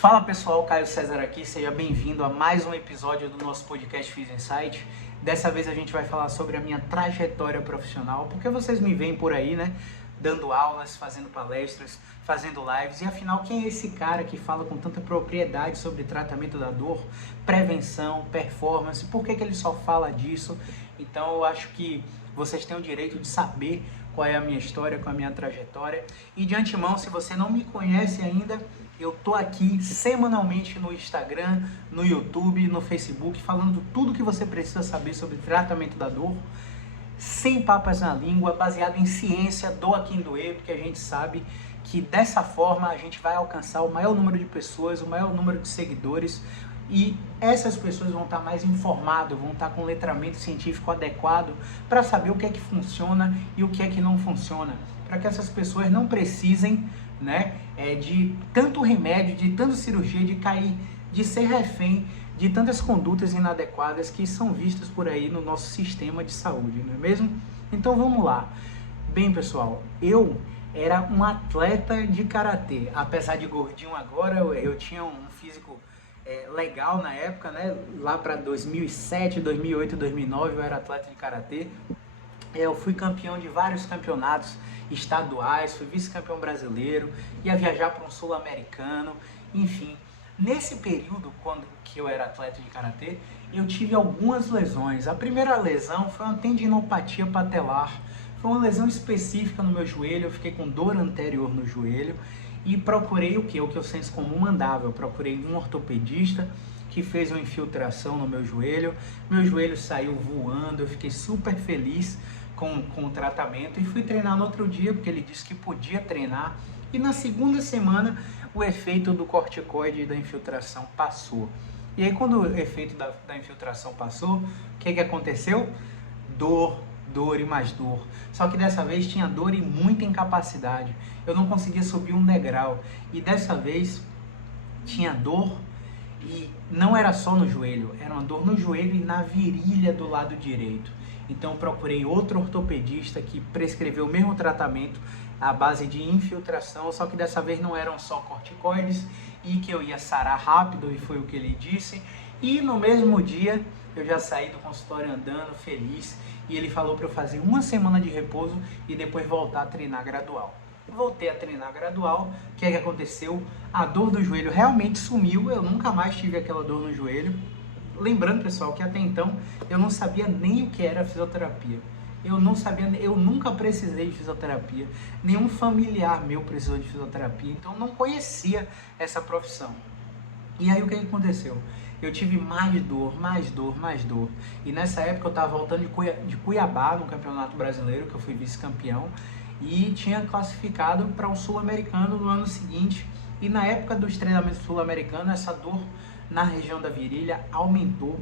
Fala pessoal, Caio César aqui, seja bem-vindo a mais um episódio do nosso podcast Phys Insight. Dessa vez a gente vai falar sobre a minha trajetória profissional, porque vocês me veem por aí, né, dando aulas, fazendo palestras, fazendo lives, e afinal quem é esse cara que fala com tanta propriedade sobre tratamento da dor, prevenção, performance, por que ele só fala disso? Então eu acho que vocês têm o direito de saber qual é a minha história, qual é a minha trajetória, e de antemão, se você não me conhece ainda, eu tô aqui semanalmente no Instagram, no YouTube, no Facebook, falando tudo que você precisa saber sobre tratamento da dor, sem papas na língua, baseado em ciência, doa quem doer, porque a gente sabe que dessa forma a gente vai alcançar o maior número de pessoas, o maior número de seguidores, e essas pessoas vão estar mais informadas, vão estar com letramento científico adequado para saber o que é que funciona e o que é que não funciona, para que essas pessoas não precisem, né, de tanto remédio, de tanta cirurgia, de cair, de ser refém de tantas condutas inadequadas que são vistas por aí no nosso sistema de saúde, não é mesmo? Então vamos lá. Bem, pessoal, eu era um atleta de karatê, apesar de gordinho agora, eu tinha um físico legal na época, né? Lá para 2007, 2008, 2009 eu era atleta de karatê. Eu fui campeão de vários campeonatos estaduais, fui vice-campeão brasileiro, ia viajar para um sul-americano, enfim. Nesse período, quando que eu era atleta de karatê, eu tive algumas lesões. A primeira lesão foi uma tendinopatia patelar. Foi uma lesão específica no meu joelho, eu fiquei com dor anterior no joelho e procurei o que? O que o senso comum mandava. Eu procurei um ortopedista que fez uma infiltração no meu joelho saiu voando, eu fiquei super feliz com o tratamento e fui treinar no outro dia, porque ele disse que podia treinar, e na segunda semana o efeito do corticoide e da infiltração passou. E aí quando o efeito da infiltração passou, o que aconteceu? Dor e mais dor. Só que dessa vez tinha dor e muita incapacidade. Eu não conseguia subir um degrau. E dessa vez tinha dor e não era só no joelho, era uma dor no joelho e na virilha do lado direito. Então procurei outro ortopedista que prescreveu o mesmo tratamento à base de infiltração, só que dessa vez não eram só corticoides e que eu ia sarar rápido, e foi o que ele disse. E no mesmo dia eu já saí do consultório andando, feliz, e ele falou para eu fazer uma semana de repouso e depois voltar a treinar gradual. Voltei a treinar gradual, o que aconteceu? A dor do joelho realmente sumiu, eu nunca mais tive aquela dor no joelho. Lembrando, pessoal, que até então eu não sabia nem o que era fisioterapia. Eu não sabia, eu nunca precisei de fisioterapia, nenhum familiar meu precisou de fisioterapia, então eu não conhecia essa profissão. E aí o que aconteceu? Eu tive mais dor, mais dor, mais dor. E nessa época eu estava voltando de Cuiabá, no Campeonato Brasileiro, que eu fui vice-campeão, e tinha classificado para o Sul-Americano no ano seguinte. E na época dos treinamentos sul-americanos, essa dor na região da virilha aumentou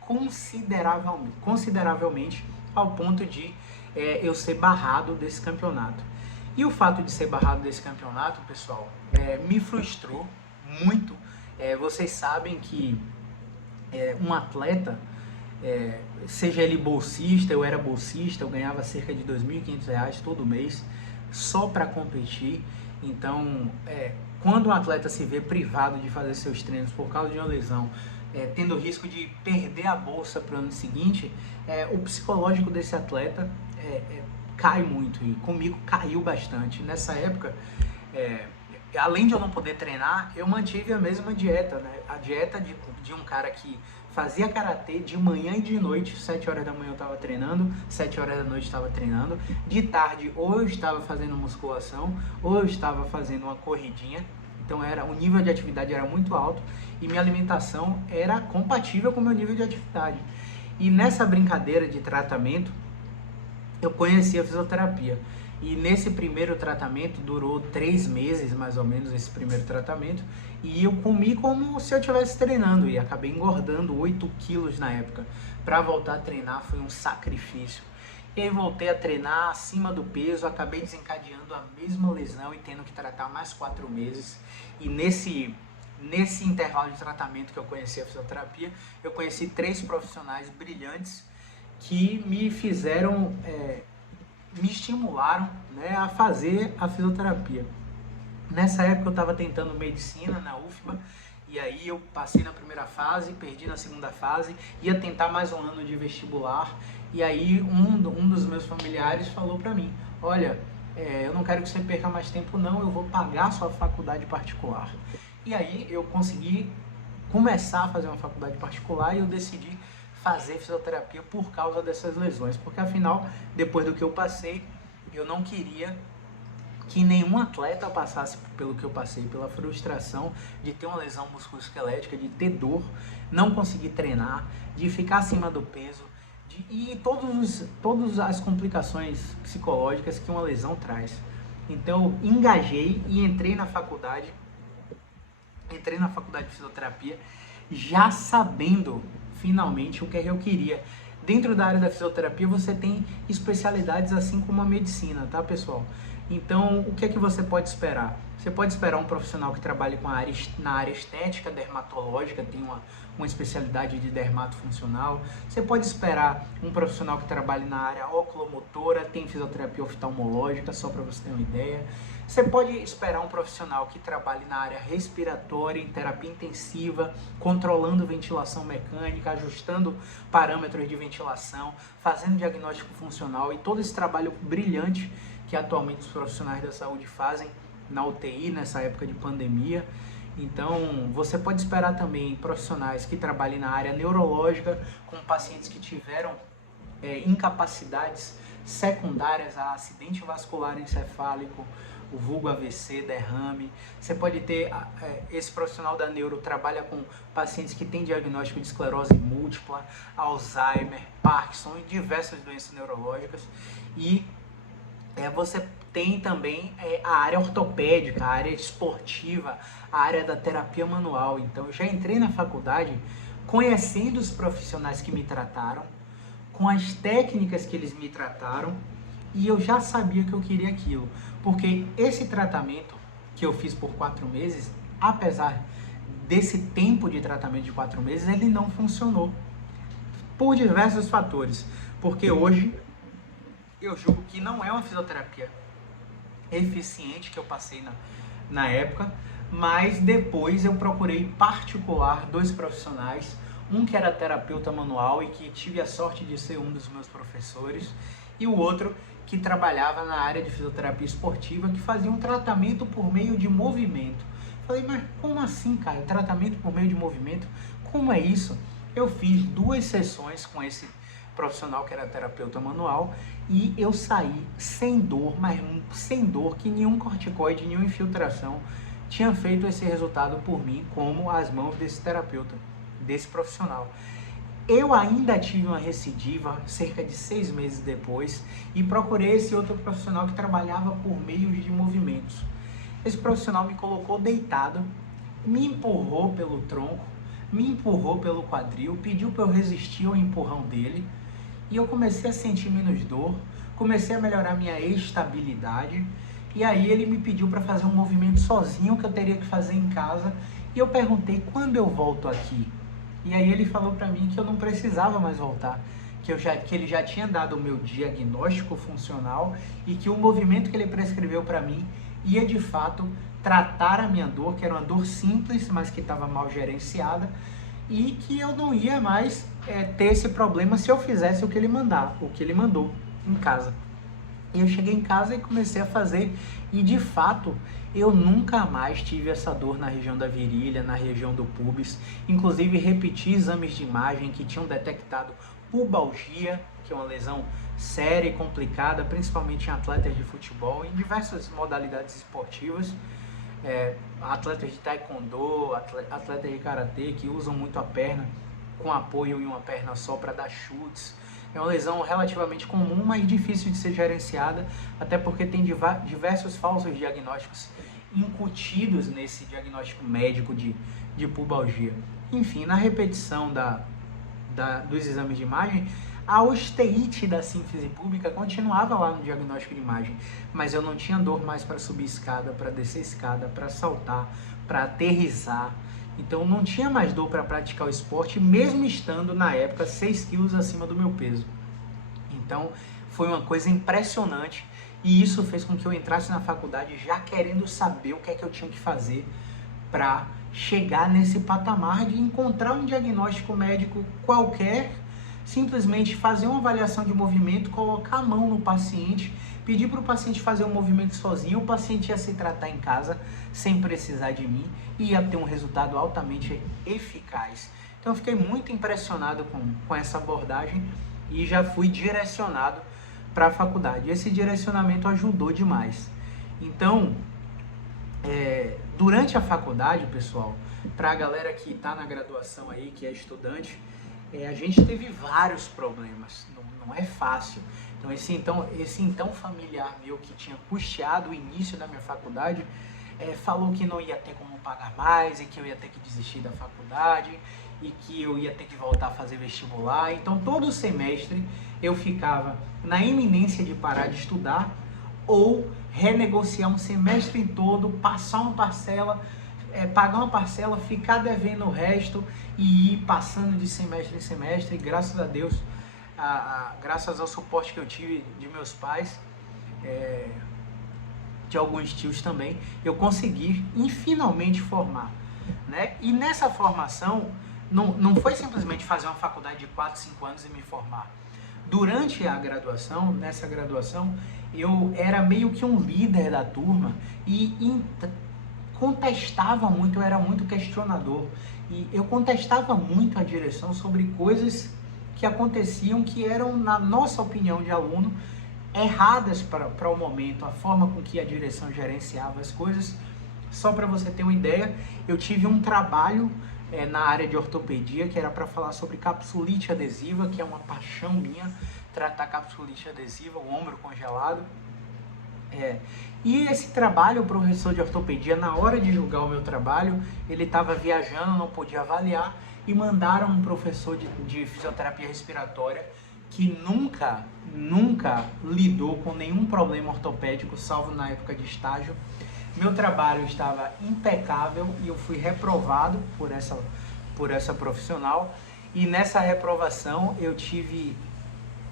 consideravelmente ao ponto de eu ser barrado desse campeonato. E o fato de ser barrado desse campeonato, pessoal, me frustrou muito. Vocês sabem que um atleta, seja ele bolsista, eu era bolsista, eu ganhava cerca de R$ 2.500 todo mês só para competir. Então, quando um atleta se vê privado de fazer seus treinos por causa de uma lesão, tendo o risco de perder a bolsa para o ano seguinte, o psicológico desse atleta cai muito, e comigo caiu bastante. Nessa época, além de eu não poder treinar, eu mantive a mesma dieta, né? A dieta de um cara que fazia karatê de manhã e de noite. 7 horas da manhã eu estava treinando, 7 horas da noite estava treinando. De tarde, ou eu estava fazendo musculação, ou eu estava fazendo uma corridinha. Então o nível de atividade era muito alto e minha alimentação era compatível com o meu nível de atividade. E nessa brincadeira de tratamento, eu conheci a fisioterapia. E nesse primeiro tratamento, durou 3 meses mais ou menos esse primeiro tratamento, e eu comi como se eu estivesse treinando, e acabei engordando 8 quilos na época. Para voltar a treinar foi um sacrifício. E aí voltei a treinar acima do peso, acabei desencadeando a mesma lesão e tendo que tratar mais 4 meses. E nesse intervalo de tratamento que eu conheci a fisioterapia, eu conheci 3 profissionais brilhantes que me estimularam, né, a fazer a fisioterapia. Nessa época eu estava tentando medicina na UFBA, e aí eu passei na primeira fase, perdi na segunda fase, ia tentar mais um ano de vestibular, e aí um dos meus familiares falou para mim, olha, eu não quero que você perca mais tempo não, eu vou pagar a sua faculdade particular. E aí eu consegui começar a fazer uma faculdade particular e eu decidi fazer fisioterapia por causa dessas lesões, porque afinal, depois do que eu passei, eu não queria que nenhum atleta passasse pelo que eu passei, pela frustração de ter uma lesão musculoesquelética, de ter dor, não conseguir treinar, de ficar acima do peso, e todas as complicações psicológicas que uma lesão traz. Então eu engajei e entrei na faculdade de fisioterapia, já sabendo finalmente o que eu queria. Dentro da área da fisioterapia você tem especialidades assim como a medicina, tá pessoal? Então o que é que você pode esperar? Você pode esperar um profissional que trabalhe na área estética, dermatológica, tem uma especialidade de dermatofuncional. Você pode esperar um profissional que trabalhe na área oculomotora, tem fisioterapia oftalmológica, só para você ter uma ideia. Você pode esperar um profissional que trabalhe na área respiratória, em terapia intensiva, controlando ventilação mecânica, ajustando parâmetros de ventilação, fazendo diagnóstico funcional e todo esse trabalho brilhante que atualmente os profissionais da saúde fazem na UTI, nessa época de pandemia. Então, você pode esperar também profissionais que trabalhem na área neurológica, com pacientes que tiveram incapacidades secundárias a acidente vascular encefálico, o vulgo AVC, derrame. Você pode ter, esse profissional da neuro trabalha com pacientes que têm diagnóstico de esclerose múltipla, Alzheimer, Parkinson e diversas doenças neurológicas. E você tem também a área ortopédica, a área esportiva, a área da terapia manual. Então eu já entrei na faculdade conhecendo os profissionais que me trataram, com as técnicas que eles me trataram, e eu já sabia que eu queria aquilo. Porque esse tratamento que eu fiz por 4 meses, apesar desse tempo de tratamento de 4 meses, ele não funcionou. Por diversos fatores. Porque hoje eu julgo que não é uma fisioterapia eficiente que eu passei na época, mas depois eu procurei particular 2 profissionais, um que era terapeuta manual e que tive a sorte de ser um dos meus professores, e o outro que trabalhava na área de fisioterapia esportiva, que fazia um tratamento por meio de movimento. Falei, mas como assim, cara? Tratamento por meio de movimento? Como é isso? Eu fiz 2 sessões com esse profissional que era terapeuta manual e eu saí sem dor, mas sem dor, que nenhum corticoide, nenhuma infiltração tinha feito esse resultado por mim, como as mãos desse terapeuta, desse profissional. Eu ainda tive uma recidiva cerca de 6 meses depois e procurei esse outro profissional que trabalhava por meio de movimentos. Esse profissional me colocou deitado, me empurrou pelo tronco, me empurrou pelo quadril, pediu para eu resistir ao empurrão dele e eu comecei a sentir menos dor, comecei a melhorar minha estabilidade e aí ele me pediu para fazer um movimento sozinho que eu teria que fazer em casa e eu perguntei quando eu volto aqui. E aí ele falou para mim que eu não precisava mais voltar, que ele já tinha dado o meu diagnóstico funcional e que o movimento que ele prescreveu para mim ia de fato tratar a minha dor, que era uma dor simples, mas que estava mal gerenciada, e que eu não ia mais ter esse problema se eu fizesse o que ele mandou em casa. E eu cheguei em casa e comecei a fazer, e de fato eu nunca mais tive essa dor na região da virilha, na região do pubis. Inclusive repeti exames de imagem que tinham detectado pubalgia, que é uma lesão séria e complicada, principalmente em atletas de futebol, em diversas modalidades esportivas, atletas de taekwondo, atletas de karatê que usam muito a perna com apoio em uma perna só para dar chutes. É uma lesão relativamente comum, mas difícil de ser gerenciada, até porque tem diversos falsos diagnósticos incutidos nesse diagnóstico médico de pubalgia. Enfim, na repetição dos exames de imagem, a osteite da sínfise púbica continuava lá no diagnóstico de imagem, mas eu não tinha dor mais para subir escada, para descer escada, para saltar, para aterrissar. Então não tinha mais dor para praticar o esporte, mesmo estando na época 6 quilos acima do meu peso. Então foi uma coisa impressionante E isso fez com que eu entrasse na faculdade já querendo saber o que é que eu tinha que fazer para chegar nesse patamar de encontrar um diagnóstico médico qualquer, simplesmente fazer uma avaliação de movimento, colocar a mão no paciente, pedir para o paciente fazer um movimento sozinho, o paciente ia se tratar em casa sem precisar de mim e ia ter um resultado altamente eficaz. Então eu fiquei muito impressionado com essa abordagem e já fui direcionado para a faculdade. Esse direcionamento ajudou demais. Então, durante a faculdade, pessoal, para a galera que está na graduação aí, que é estudante, a gente teve vários problemas, não é fácil. Então esse familiar meu que tinha custeado o início da minha faculdade, falou que não ia ter como pagar mais e que eu ia ter que desistir da faculdade e que eu ia ter que voltar a fazer vestibular. Então todo semestre eu ficava na iminência de parar de estudar ou renegociar um semestre todo, passar uma parcela, pagar uma parcela, ficar devendo o resto e ir passando de semestre em semestre. E graças a Deus, graças ao suporte que eu tive de meus pais, de alguns tios também, eu consegui finalmente formar, né? E nessa formação, não foi simplesmente fazer uma faculdade de 4, 5 anos e me formar. Durante a graduação, nessa graduação, eu era meio que um líder da turma e contestava muito, eu era muito questionador. E eu contestava muito a direção sobre coisas que aconteciam que eram, na nossa opinião de aluno, erradas para o momento, a forma com que a direção gerenciava as coisas. Só para você ter uma ideia, eu tive um trabalho na área de ortopedia, que era para falar sobre capsulite adesiva, que é uma paixão minha, tratar capsulite adesiva, o ombro congelado. E esse trabalho, o professor de ortopedia, na hora de julgar o meu trabalho, ele estava viajando, não podia avaliar, e mandaram um professor de fisioterapia respiratória que nunca lidou com nenhum problema ortopédico, salvo na época de estágio. Meu trabalho estava impecável e eu fui reprovado por essa profissional. E nessa reprovação eu tive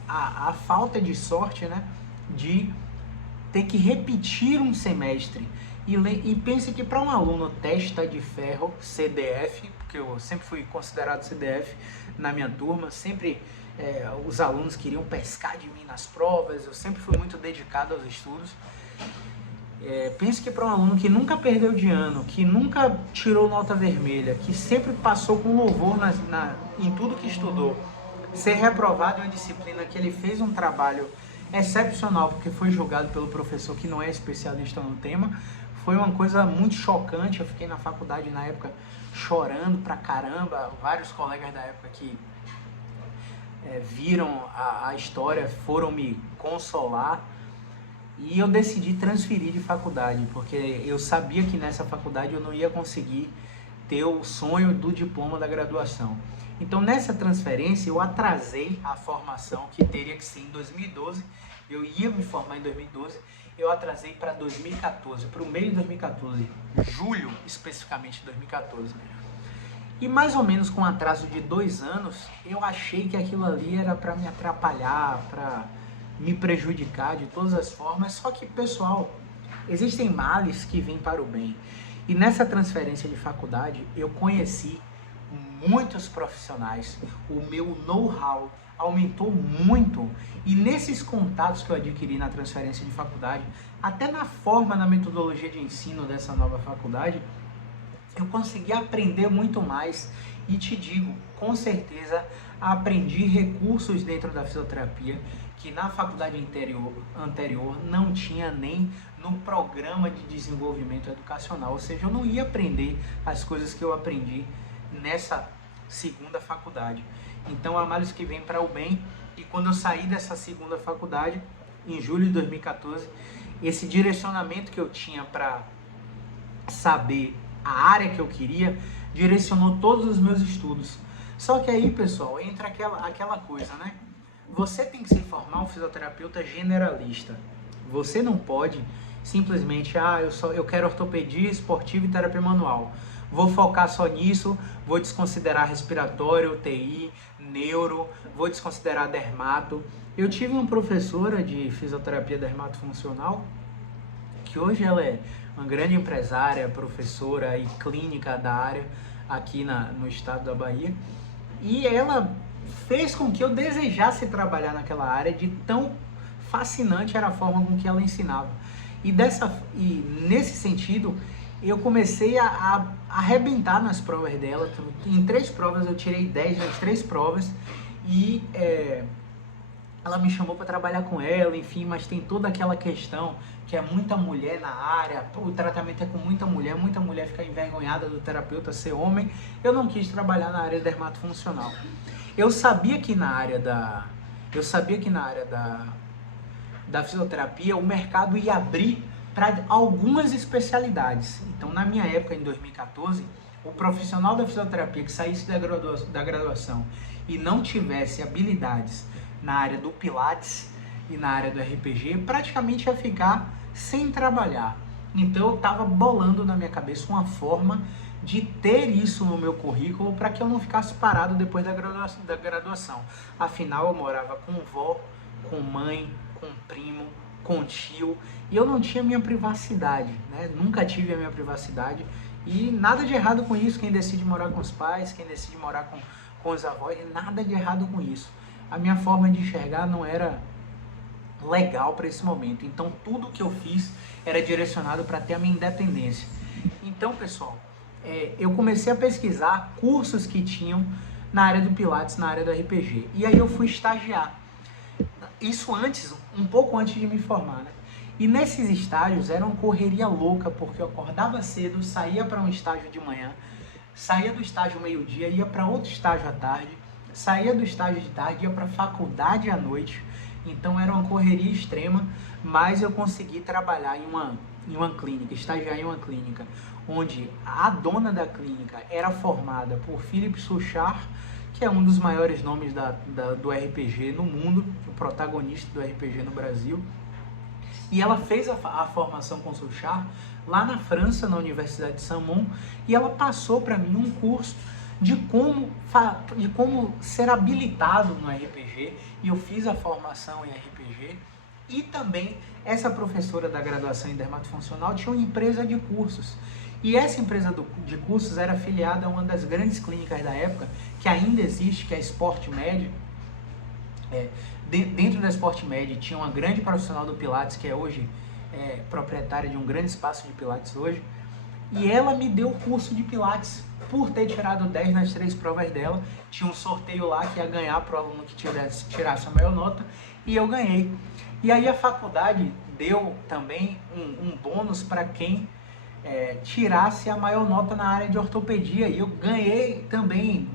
a falta de sorte, né, de ter que repetir um semestre. E pense que para um aluno testa de ferro, CDF, porque eu sempre fui considerado CDF na minha turma, sempre os alunos queriam pescar de mim nas provas, eu sempre fui muito dedicado aos estudos. Pense que para um aluno que nunca perdeu de ano, que nunca tirou nota vermelha, que sempre passou com louvor em tudo que estudou, ser reprovado em uma disciplina que ele fez um trabalho excepcional porque foi julgado pelo professor que não é especialista no tema, foi uma coisa muito chocante. Eu fiquei na faculdade na época chorando pra caramba. Vários colegas da época que viram a história foram me consolar. E eu decidi transferir de faculdade, porque eu sabia que nessa faculdade eu não ia conseguir ter o sonho do diploma da graduação. Então nessa transferência eu atrasei a formação, que teria que ser em 2012, eu ia me formar em 2012, eu atrasei para 2014, para o meio de 2014, julho especificamente de 2014. E mais ou menos com um atraso de 2 anos, eu achei que aquilo ali era para me atrapalhar, para me prejudicar de todas as formas. Só que, pessoal, existem males que vêm para o bem. E nessa transferência de faculdade, eu conheci muitos profissionais, o meu know-how aumentou muito, e nesses contatos que eu adquiri na transferência de faculdade, até na forma, na metodologia de ensino dessa nova faculdade, eu consegui aprender muito mais. E te digo, com certeza, aprendi recursos dentro da fisioterapia que na faculdade anterior não tinha nem no programa de desenvolvimento educacional. Ou seja, eu não ia aprender as coisas que eu aprendi nessa segunda faculdade. Então, há males que vêm para o bem. E quando eu saí dessa segunda faculdade, em julho de 2014, esse direcionamento que eu tinha para saber a área que eu queria, direcionou todos os meus estudos. Só que aí, pessoal, entra aquela coisa, né? Você tem que se formar um fisioterapeuta generalista. Você não pode simplesmente, eu quero ortopedia esportiva e terapia manual. vou focar só nisso, vou desconsiderar respiratório, UTI, neuro, vou desconsiderar dermato. Eu tive uma professora de fisioterapia dermatofuncional, que hoje ela é uma grande empresária, professora e clínica da área aqui no estado da Bahia, e ela fez com que eu desejasse trabalhar naquela área, de tão fascinante era a forma com que ela ensinava. E nesse sentido, eu comecei a arrebentar nas provas dela. Em 3 provas eu tirei 10 nas 3 provas, e ela me chamou para trabalhar com ela, enfim, mas tem toda aquela questão que é muita mulher na área, o tratamento é com muita mulher fica envergonhada do terapeuta ser homem. Eu não quis trabalhar na área dermatofuncional. Eu sabia que na área da fisioterapia o mercado ia abrir para algumas especialidades. Então, na minha época, em 2014, o profissional da fisioterapia que saísse da graduação e não tivesse habilidades na área do Pilates e na área do RPG, praticamente ia ficar sem trabalhar. Então eu estava bolando na minha cabeça uma forma de ter isso no meu currículo para que eu não ficasse parado depois da graduação. Afinal, eu morava com vó, com mãe, com primo, com tio, e eu não tinha minha privacidade, né? Nunca tive a minha privacidade, e nada de errado com isso. Quem decide morar com os pais, quem decide morar com os avós, nada de errado com isso. A minha forma de enxergar não era legal para esse momento, então tudo que eu fiz era direcionado para ter a minha independência. Então, pessoal, eu comecei a pesquisar cursos que tinham na área do Pilates, na área do RPG, e aí eu fui estagiar. Isso um pouco antes de me formar, né? E nesses estágios era uma correria louca, porque eu acordava cedo, saía para um estágio de manhã, saía do estágio meio-dia, ia para outro estágio à tarde, saía do estágio de tarde, ia para a faculdade à noite. Então era uma correria extrema, mas eu consegui trabalhar em uma clínica, estagiar em uma clínica, onde a dona da clínica era formada por Philippe Souchard, que é um dos maiores nomes do RPG no mundo, o protagonista do RPG no Brasil. E ela fez a formação com Souchard lá na França, na Universidade de Saint-Mond, e ela passou para mim um curso de como ser habilitado no RPG, e eu fiz a formação em RPG. E também essa professora da graduação em dermatofuncional tinha uma empresa de cursos, e essa empresa de cursos era afiliada a uma das grandes clínicas da época, que ainda existe, que é a SportMed. Dentro da SportMed tinha uma grande profissional do Pilates, que é hoje proprietária de um grande espaço de Pilates hoje, e ela me deu o curso de Pilates por ter tirado 10 nas 3 provas dela. Tinha um sorteio lá que ia ganhar para o aluno que tirasse a maior nota, e eu ganhei. E aí a faculdade deu também um bônus para quem tirasse a maior nota na área de ortopedia, e eu ganhei também.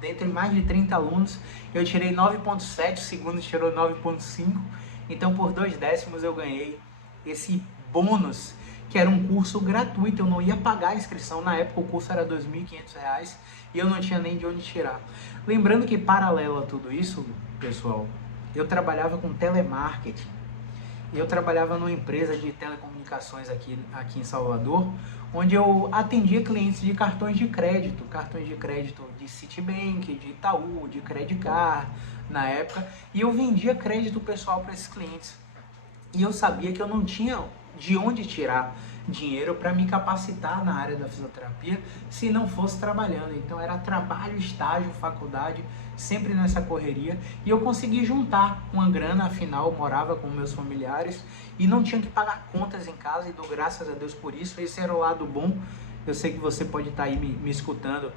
Dentre mais de 30 alunos, eu tirei 9,7, o segundo tirou 9,5, então por 2 décimos eu ganhei esse bônus, que era um curso gratuito. Eu não ia pagar a inscrição, na época o curso era R$ 2.500 e eu não tinha nem de onde tirar. Lembrando que, paralelo a tudo isso, pessoal, eu trabalhava com telemarketing. Eu trabalhava numa empresa de telecomunicações aqui em Salvador, onde eu atendia clientes de cartões de crédito de Citibank, de Itaú, de Credit Card na época, e eu vendia crédito pessoal para esses clientes. E eu sabia que eu não tinha de onde tirar dinheiro para me capacitar na área da fisioterapia se não fosse trabalhando. Então era trabalho, estágio, faculdade, sempre nessa correria, e eu consegui juntar uma grana. Afinal eu morava com meus familiares e não tinha que pagar contas em casa, e dou graças a Deus por isso. Esse era o lado bom. Eu sei que você pode estar aí me escutando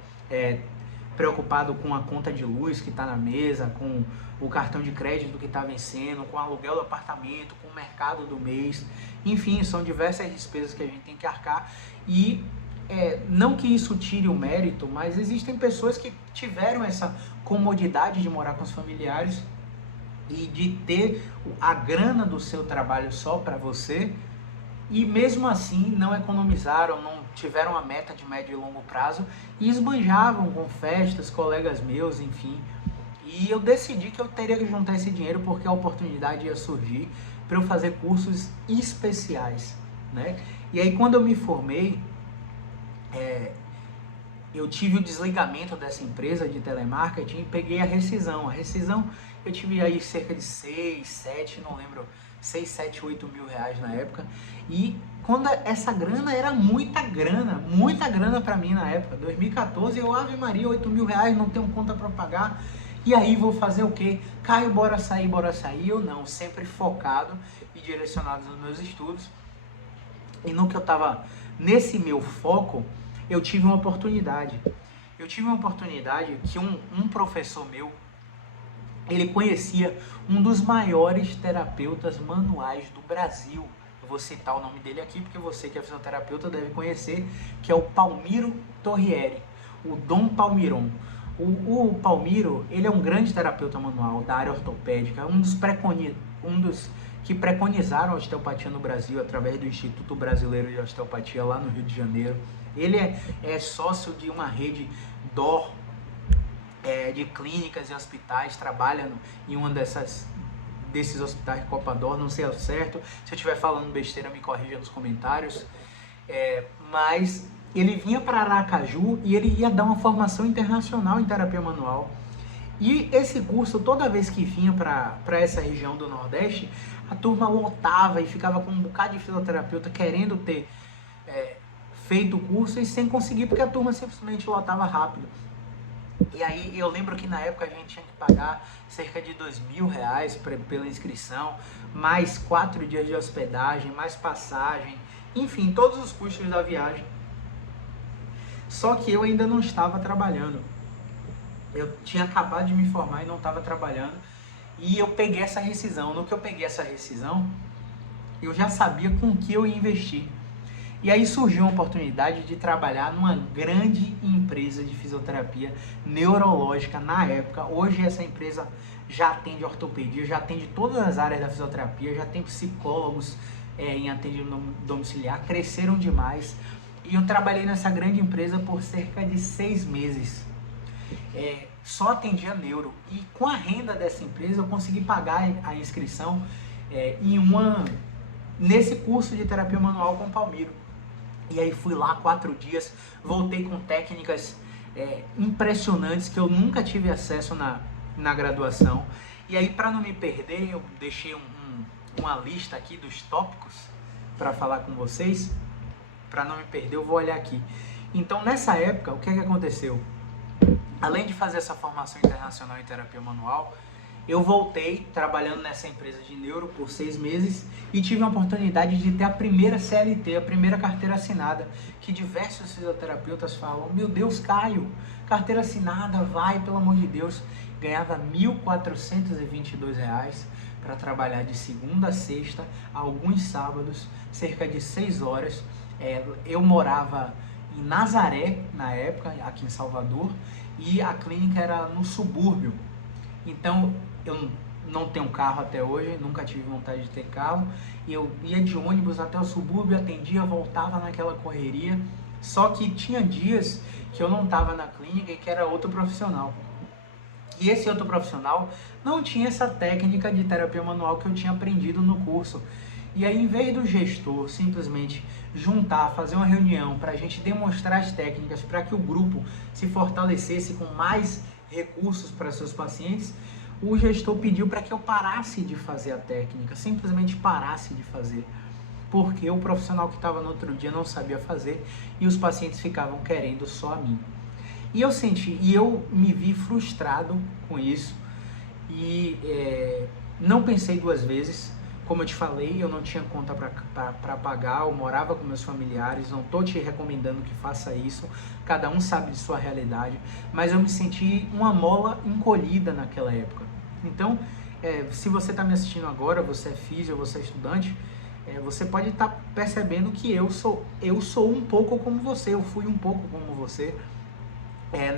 preocupado com a conta de luz que está na mesa, com o cartão de crédito que está vencendo, com o aluguel do apartamento, com o mercado do mês. Enfim, são diversas despesas que a gente tem que arcar, e não que isso tire o mérito, mas existem pessoas que tiveram essa comodidade de morar com os familiares e de ter a grana do seu trabalho só para você, e mesmo assim não economizaram, não tiveram a meta de médio e longo prazo, e esbanjavam com festas, colegas meus, enfim. E eu decidi que eu teria que juntar esse dinheiro, porque a oportunidade ia surgir para eu fazer cursos especiais, né? E aí, quando eu me formei, eu tive o desligamento dessa empresa de telemarketing e peguei a rescisão. A rescisão eu tive aí cerca de 6, 7, não lembro, 6, 7, 8 mil reais na época. E quando essa grana era muita grana pra mim na época. 2014, eu, Ave Maria, 8 mil reais, não tenho conta pra pagar. E aí vou fazer o quê? Caio, bora sair, bora sair. Eu não, sempre focado e direcionado nos meus estudos. E no que eu tava nesse meu foco, eu tive uma oportunidade. Eu tive uma oportunidade que um professor meu, ele conhecia um dos maiores terapeutas manuais do Brasil. Eu vou citar o nome dele aqui, porque você que é fisioterapeuta deve conhecer, que é o Palmiro Torriere, o Dom Palmiron. O Palmiro, ele é um grande terapeuta manual da área ortopédica, um dos que preconizaram a osteopatia no Brasil através do Instituto Brasileiro de Osteopatia lá no Rio de Janeiro. Ele é sócio de uma rede DOR, de clínicas e hospitais, trabalha em uma desses hospitais de Copador, não sei ao certo. Se eu estiver falando besteira, me corrija nos comentários. Mas ele vinha para Aracaju e ele ia dar uma formação internacional em terapia manual. E esse curso, toda vez que vinha para essa região do Nordeste, a turma lotava e ficava com um bocado de fisioterapeuta querendo ter feito o curso e sem conseguir, porque a turma simplesmente lotava rápido. E aí eu lembro que na época a gente tinha que pagar cerca de R$ 2.000 pela inscrição, mais 4 dias de hospedagem, mais passagem, enfim, todos os custos da viagem. Só que eu ainda não estava trabalhando. Eu tinha acabado de me formar e não estava trabalhando. E eu peguei essa rescisão. No que eu peguei essa rescisão, eu já sabia com que eu ia investir. E aí surgiu uma oportunidade de trabalhar numa grande empresa de fisioterapia neurológica na época. Hoje essa empresa já atende ortopedia, já atende todas as áreas da fisioterapia, já tem psicólogos em atendimento domiciliar, cresceram demais. E eu trabalhei nessa grande empresa por cerca de 6 meses. Só atendia neuro. E com a renda dessa empresa eu consegui pagar a inscrição nesse curso de terapia manual com o Palmiro. E aí fui lá 4 dias, voltei com técnicas impressionantes que eu nunca tive acesso na graduação. E aí, para não me perder, eu deixei uma lista aqui dos tópicos para falar com vocês. Para não me perder, eu vou olhar aqui. Então, nessa época, o que aconteceu? Além de fazer essa formação internacional em terapia manual, eu voltei trabalhando nessa empresa de neuro por 6 meses e tive a oportunidade de ter a primeira CLT, a primeira carteira assinada, que diversos fisioterapeutas falam: meu Deus, Caio, carteira assinada, vai, pelo amor de Deus. Ganhava R$ 1.422 para trabalhar de segunda a sexta, alguns sábados, cerca de 6 horas. Eu morava em Nazaré, na época, aqui em Salvador, e a clínica era no subúrbio. Então, eu não tenho carro até hoje, nunca tive vontade de ter carro. Eu ia de ônibus até o subúrbio, atendia, voltava naquela correria. Só que tinha dias que eu não estava na clínica e que era outro profissional. E esse outro profissional não tinha essa técnica de terapia manual que eu tinha aprendido no curso. E aí, em vez do gestor simplesmente juntar, fazer uma reunião para a gente demonstrar as técnicas, para que o grupo se fortalecesse com mais recursos para seus pacientes, o gestor pediu para que eu parasse de fazer a técnica, simplesmente parasse de fazer, porque o profissional que estava no outro dia não sabia fazer e os pacientes ficavam querendo só a mim. E eu me vi frustrado com isso e não pensei 2 vezes. Como eu te falei, eu não tinha conta para pagar, eu morava com meus familiares, não estou te recomendando que faça isso, cada um sabe de sua realidade, mas eu me senti uma mola encolhida naquela época. Então, se você está me assistindo agora, você é físio, você é estudante, você pode estar percebendo que eu sou um pouco como você, eu fui um pouco como você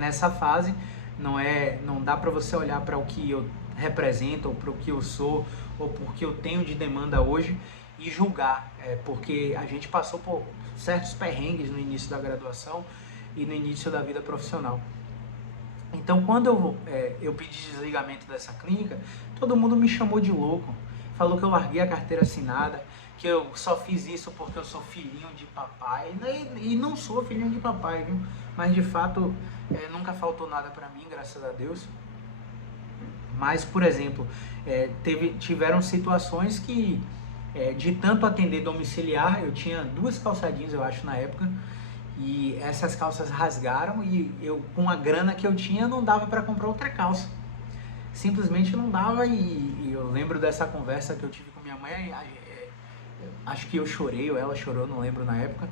nessa fase. Não dá para você olhar para o que eu represento, ou para o que eu sou, ou porque eu tenho de demanda hoje e julgar, porque a gente passou por certos perrengues no início da graduação e no início da vida profissional. Então, quando eu pedi desligamento dessa clínica, todo mundo me chamou de louco, falou que eu larguei a carteira assinada, que eu só fiz isso porque eu sou filhinho de papai, e não sou filhinho de papai, viu? Mas de fato, nunca faltou nada para mim, graças a Deus. Mas, por exemplo, tiveram situações que, de tanto atender domiciliar, eu tinha 2 calçadinhas, eu acho, na época, e essas calças rasgaram e eu, com a grana que eu tinha, não dava para comprar outra calça. Simplesmente não dava, e eu lembro dessa conversa que eu tive com minha mãe, acho que eu chorei ou ela chorou, não lembro na época,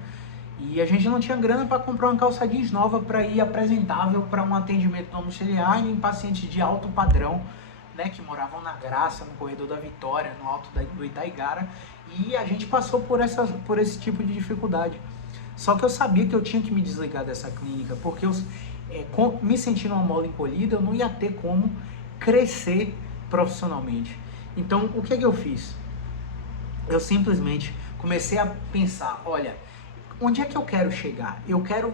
e a gente não tinha grana para comprar uma calça jeans nova para ir apresentável para um atendimento domiciliar em pacientes de alto padrão, né, que moravam na Graça, no Corredor da Vitória, no alto do Itaigara, e a gente passou por esse tipo de dificuldade. Só que eu sabia que eu tinha que me desligar dessa clínica, porque me sentindo uma mola encolhida, eu não ia ter como crescer profissionalmente. Então, o que eu fiz? Eu simplesmente comecei a pensar, olha, onde é que eu quero chegar? Eu quero,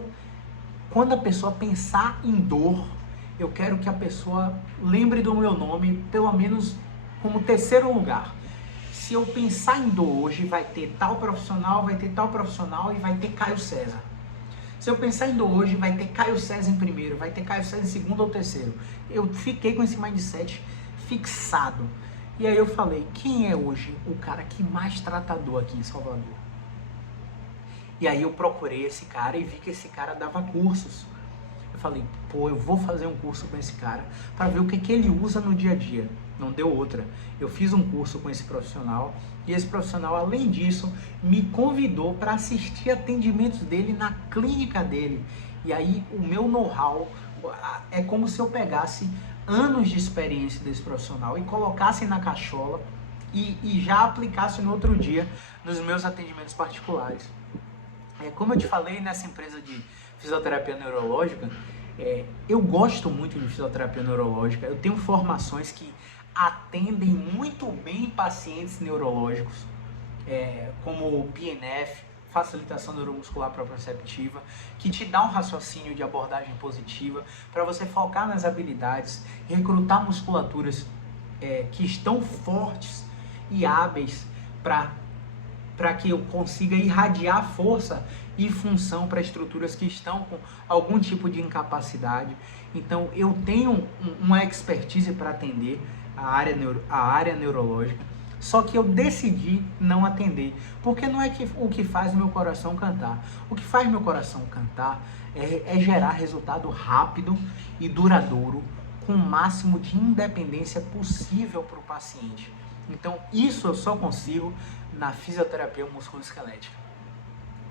quando a pessoa pensar em dor, eu quero que a pessoa lembre do meu nome, pelo menos como 3º lugar. Se eu pensar em dor hoje, vai ter tal profissional, vai ter tal profissional e vai ter Caio César. Se eu pensar em dor hoje, vai ter Caio César em primeiro, vai ter Caio César em 2º ou 3º. Eu fiquei com esse mindset fixado. E aí eu falei, quem é hoje o cara que mais trata dor aqui em Salvador? E aí eu procurei esse cara e vi que esse cara dava cursos. Eu falei, pô, eu vou fazer um curso com esse cara para ver o que ele usa no dia a dia. Não deu outra. Eu fiz um curso com esse profissional e esse profissional, além disso, me convidou para assistir atendimentos dele na clínica dele. E aí o meu know-how é como se eu pegasse anos de experiência desse profissional e colocasse na cachola e já aplicasse no outro dia nos meus atendimentos particulares. Como eu te falei, nessa empresa de fisioterapia neurológica, eu gosto muito de fisioterapia neurológica. Eu tenho formações que atendem muito bem pacientes neurológicos, como o PNF, facilitação neuromuscular proprioceptiva, que te dá um raciocínio de abordagem positiva para você focar nas habilidades, recrutar musculaturas que estão fortes e hábeis para que eu consiga irradiar força e função para estruturas que estão com algum tipo de incapacidade. Então eu tenho uma expertise para atender a área neurológica, só que eu decidi não atender, porque não é o que faz meu coração cantar. O que faz meu coração cantar é gerar resultado rápido e duradouro, com o máximo de independência possível para o paciente. Então isso eu só consigo na fisioterapia musculoesquelética.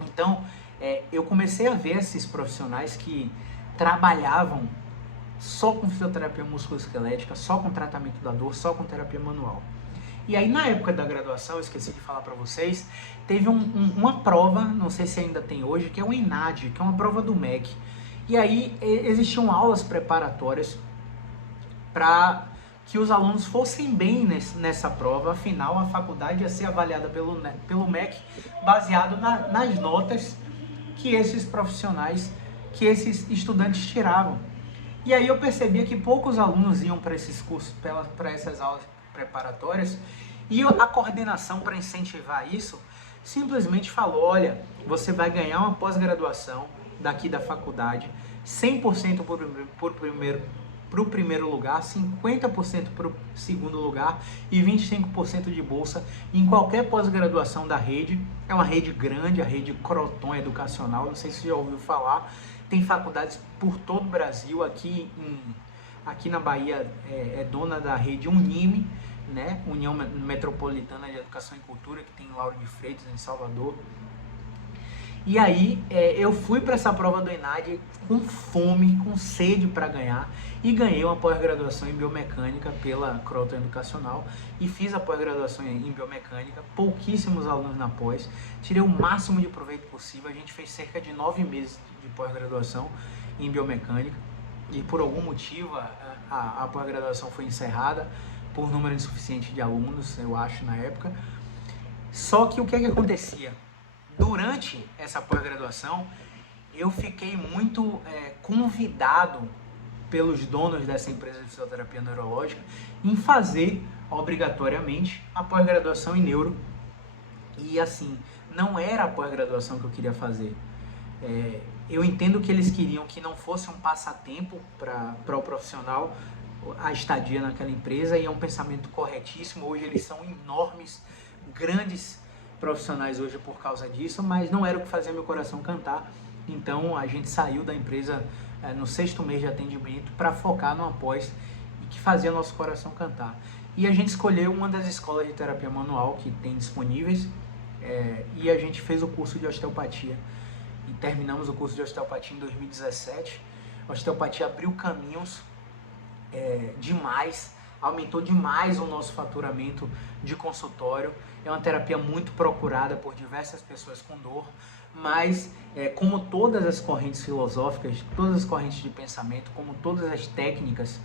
Então eu comecei a ver esses profissionais que trabalhavam só com fisioterapia musculoesquelética, só com tratamento da dor, só com terapia manual. E aí na época da graduação, eu esqueci de falar para vocês, teve uma prova, não sei se ainda tem hoje, que é o ENAD, que é uma prova do MEC. E aí existiam aulas preparatórias para que os alunos fossem bem nessa prova. Afinal, a faculdade ia ser avaliada pelo MEC baseado nas notas que esses profissionais, que esses estudantes tiravam. E aí eu percebia que poucos alunos iam para esses cursos, para essas aulas preparatórias, e a coordenação, para incentivar isso, simplesmente falou, olha, você vai ganhar uma pós-graduação daqui da faculdade, 100% para o primeiro lugar, 50% para o segundo lugar e 25% de bolsa em qualquer pós-graduação da rede. É uma rede grande, a rede Croton Educacional, não sei se você já ouviu falar, tem faculdades por todo o Brasil. Aqui na Bahia é dona da rede Unime, né? União Metropolitana de Educação e Cultura, que tem em Lauro de Freitas, em Salvador. E aí eu fui para essa prova do ENAD com fome, com sede para ganhar, e ganhei uma pós-graduação em biomecânica pela Croton Educacional e fiz a pós-graduação em biomecânica, pouquíssimos alunos na pós, tirei o máximo de proveito possível. A gente fez cerca de 9 meses de pós-graduação em biomecânica e por algum motivo a pós-graduação foi encerrada por número insuficiente de alunos, eu acho, na época. Só que o que acontecia? Durante essa pós-graduação, eu fiquei muito convidado pelos donos dessa empresa de fisioterapia neurológica em fazer, obrigatoriamente, a pós-graduação em neuro E assim, não era a pós-graduação que eu queria fazer. Eu entendo que eles queriam que não fosse um passatempo para o profissional a estadia naquela empresa, e é um pensamento corretíssimo. Hoje eles são enormes, grandes profissionais hoje por causa disso, mas não era o que fazia meu coração cantar. Então a gente saiu da empresa no 6º mês de atendimento para focar no pós e que fazia nosso coração cantar. E a gente escolheu uma das escolas de terapia manual que tem disponíveis, e a gente fez o curso de osteopatia. E terminamos o curso de osteopatia em 2017. A osteopatia abriu caminhos demais, aumentou demais o nosso faturamento de consultório. É uma terapia muito procurada por diversas pessoas com dor, mas como todas as correntes filosóficas, todas as correntes de pensamento, como todas as técnicas,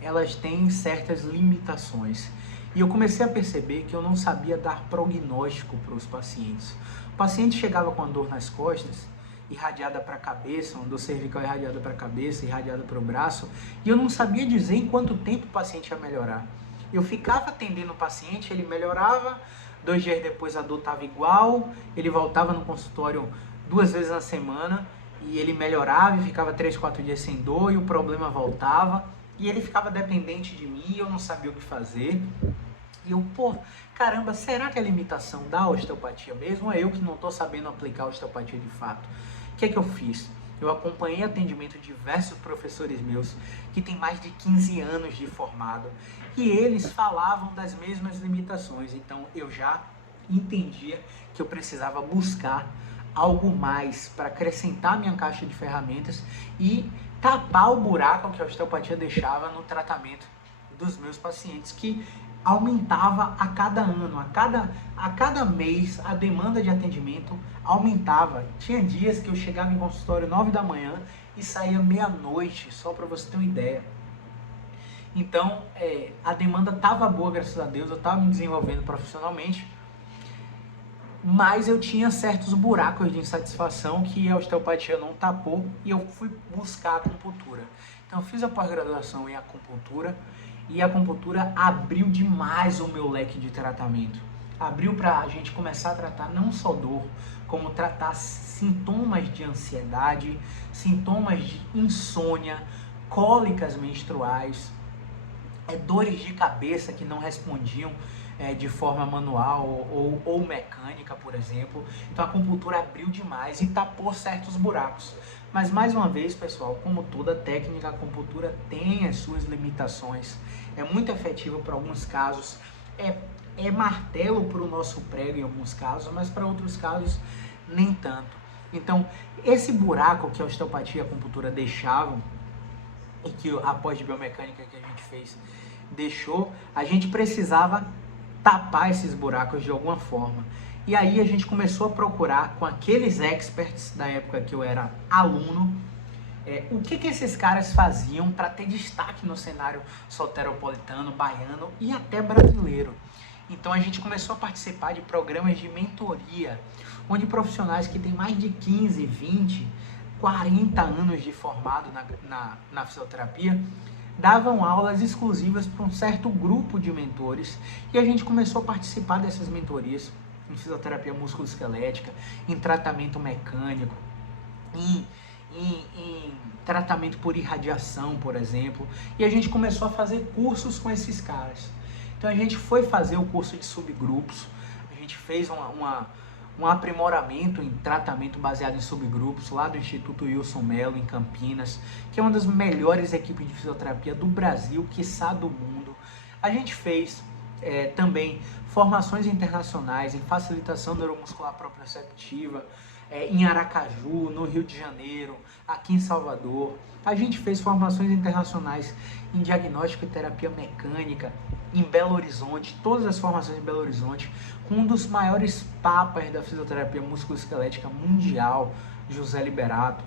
elas têm certas limitações. E eu comecei a perceber que eu não sabia dar prognóstico para os pacientes. O paciente chegava com a dor nas costas, irradiada para a cabeça, uma dor cervical irradiada para a cabeça, irradiada para o braço, e eu não sabia dizer em quanto tempo o paciente ia melhorar. Eu ficava atendendo o paciente, ele melhorava, 2 dias depois a dor estava igual, ele voltava no consultório 2 vezes na semana, e ele melhorava e ficava 3, 4 dias sem dor, e o problema voltava, e ele ficava dependente de mim, eu não sabia o que fazer. E eu, caramba, será que é limitação da osteopatia mesmo? Ou é eu que não estou sabendo aplicar a osteopatia de fato? O que é que eu fiz? Eu acompanhei atendimento de diversos professores meus que têm mais de 15 anos de formado, e eles falavam das mesmas limitações. Então eu já entendia que eu precisava buscar algo mais para acrescentar minha caixa de ferramentas e tapar o buraco que a osteopatia deixava no tratamento dos meus pacientes, que aumentava a cada ano, a cada mês a demanda de atendimento aumentava. Tinha dias que eu chegava em consultório 9 da manhã e saía meia-noite, só para você ter uma ideia. Então a demanda estava boa, graças a Deus, eu estava me desenvolvendo profissionalmente, mas eu tinha certos buracos de insatisfação que a osteopatia não tapou, e eu fui buscar a acupuntura. Então eu fiz a pós-graduação em acupuntura, e a acupuntura abriu demais o meu leque de tratamento. Abriu para a gente começar a tratar não só dor, como tratar sintomas de ansiedade, sintomas de insônia, cólicas menstruais, dores de cabeça que não respondiam de forma manual ou mecânica, por exemplo. Então a acupuntura abriu demais e tapou certos buracos. Mas mais uma vez, pessoal, como toda técnica, a acupuntura tem as suas limitações. É muito efetiva para alguns casos, é martelo para o nosso prego em alguns casos, mas para outros casos nem tanto. Então esse buraco que a osteopatia e a acupuntura deixavam, e que a pós de biomecânica que a gente fez deixou, a gente precisava tapar esses buracos de alguma forma. E aí a gente começou a procurar com aqueles experts da época que eu era aluno, o que esses caras faziam para ter destaque no cenário soteropolitano, baiano e até brasileiro. Então a gente começou a participar de programas de mentoria, onde profissionais que têm mais de 15, 20, 40 anos de formado na fisioterapia davam aulas exclusivas para um certo grupo de mentores, e a gente começou a participar dessas mentorias em fisioterapia musculoesquelética, em tratamento mecânico, em tratamento por irradiação, por exemplo, e a gente começou a fazer cursos com esses caras. Então a gente foi fazer o curso de subgrupos, a gente fez um aprimoramento em tratamento baseado em subgrupos lá do Instituto Wilson Mello, em Campinas, que é uma das melhores equipes de fisioterapia do Brasil, quiçá do mundo. A gente fez também formações internacionais em facilitação neuromuscular proprioceptiva, em Aracaju, no Rio de Janeiro, aqui em Salvador. A gente fez formações internacionais em diagnóstico e terapia mecânica em Belo Horizonte, todas as formações em Belo Horizonte, com um dos maiores papas da fisioterapia musculoesquelética mundial, José Liberato,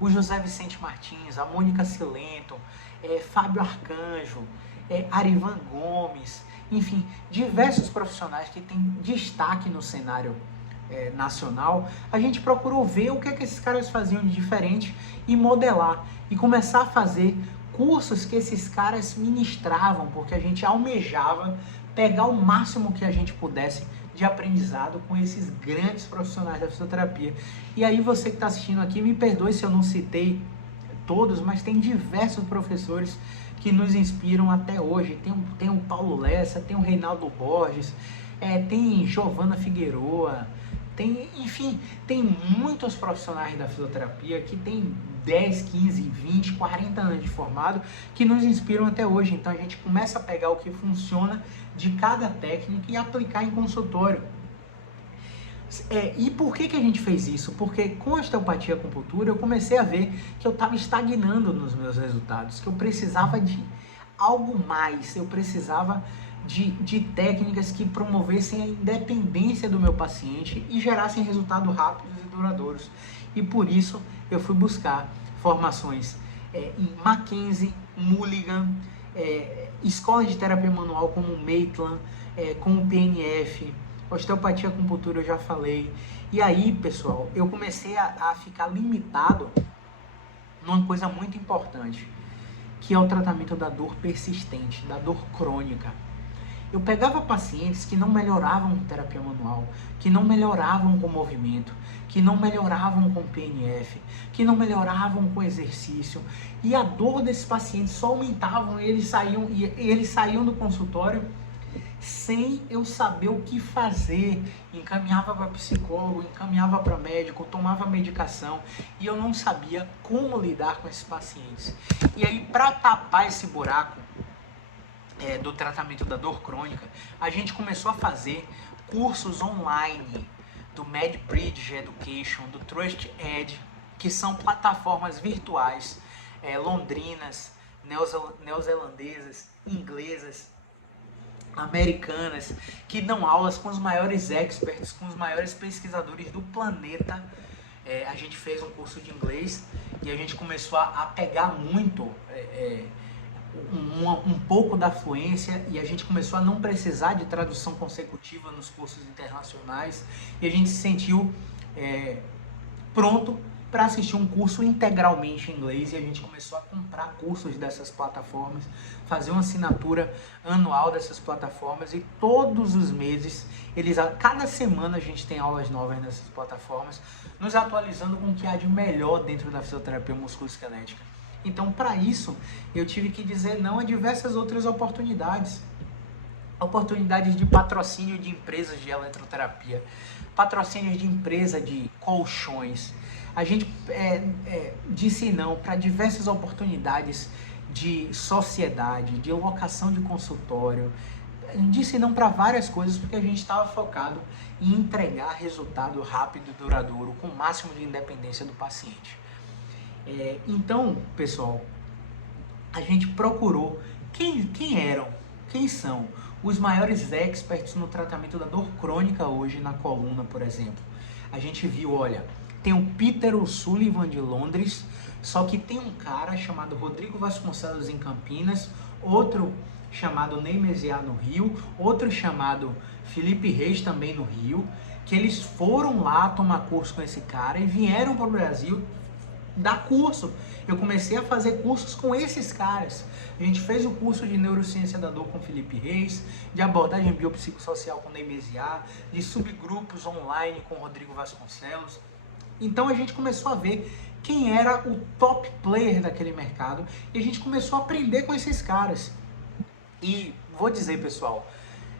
o José Vicente Martins, a Mônica Silento, Fábio Arcanjo, Arivan Gomes, enfim, diversos profissionais que têm destaque no cenário nacional. A gente procurou ver o que esses caras faziam de diferente e modelar, e começar a fazer cursos que esses caras ministravam, porque a gente almejava pegar o máximo que a gente pudesse de aprendizado com esses grandes profissionais da fisioterapia. E aí você que está assistindo aqui, me perdoe se eu não citei todos, mas tem diversos professores que nos inspiram até hoje. Tem o Paulo Lessa, tem o Reinaldo Borges, tem Giovana Figueroa, enfim, tem muitos profissionais da fisioterapia que tem 10, 15, 20, 40 anos de formado que nos inspiram até hoje. Então a gente começa a pegar o que funciona de cada técnica e aplicar em consultório. E por que a gente fez isso? Porque com a osteopatia e acupuntura eu comecei a ver que eu estava estagnando nos meus resultados, que eu precisava de algo mais, eu precisava de técnicas que promovessem a independência do meu paciente e gerassem resultados rápidos e duradouros. E por isso eu fui buscar formações em Mackenzie, Mulligan, escolas de terapia manual como Maitland, como o PNF, osteopatia e acupuntura eu já falei. E aí, pessoal, eu comecei a ficar limitado numa coisa muito importante, que é o tratamento da dor persistente, da dor crônica. Eu pegava pacientes que não melhoravam com terapia manual, que não melhoravam com movimento, que não melhoravam com PNF, que não melhoravam com exercício, e a dor desses pacientes só aumentava, eles saíam do consultório sem eu saber o que fazer. Encaminhava para psicólogo, encaminhava para médico, tomava medicação e eu não sabia como lidar com esses pacientes. E aí, para tapar esse buraco do tratamento da dor crônica, a gente começou a fazer cursos online do MedBridge Education, do Trust Ed, que são plataformas virtuais londrinas, neozelandesas, inglesas, americanas, que dão aulas com os maiores experts, com os maiores pesquisadores do planeta. A gente fez um curso de inglês e a gente começou a pegar muito um pouco da fluência, e a gente começou a não precisar de tradução consecutiva nos cursos internacionais, e a gente se sentiu pronto para assistir um curso integralmente em inglês, e a gente começou a comprar cursos dessas plataformas, fazer uma assinatura anual dessas plataformas, e todos os meses, cada semana a gente tem aulas novas nessas plataformas, nos atualizando com o que há de melhor dentro da fisioterapia musculoesquelética. Então, para isso, eu tive que dizer não a diversas outras oportunidades. Oportunidades de patrocínio de empresas de eletroterapia, patrocínios de empresa de colchões. A gente disse não para diversas oportunidades de sociedade, de locação de consultório. A gente disse não para várias coisas porque a gente estava focado em entregar resultado rápido e duradouro, com o máximo de independência do paciente. Então, pessoal, a gente procurou quem são os maiores experts no tratamento da dor crônica hoje na coluna, por exemplo. A gente viu, olha, tem o Peter O'Sullivan de Londres, só que tem um cara chamado Rodrigo Vasconcelos em Campinas, outro chamado Ney Mesiá no Rio, outro chamado Felipe Reis também no Rio, que eles foram lá tomar curso com esse cara e vieram para o Brasil dar curso. Eu comecei a fazer cursos com esses caras. A gente fez o curso de neurociência da dor com Felipe Reis, de abordagem biopsicossocial com Ney Mesiá, de subgrupos online com Rodrigo Vasconcelos. Então a gente começou a ver quem era o top player daquele mercado e a gente começou a aprender com esses caras. E vou dizer, pessoal,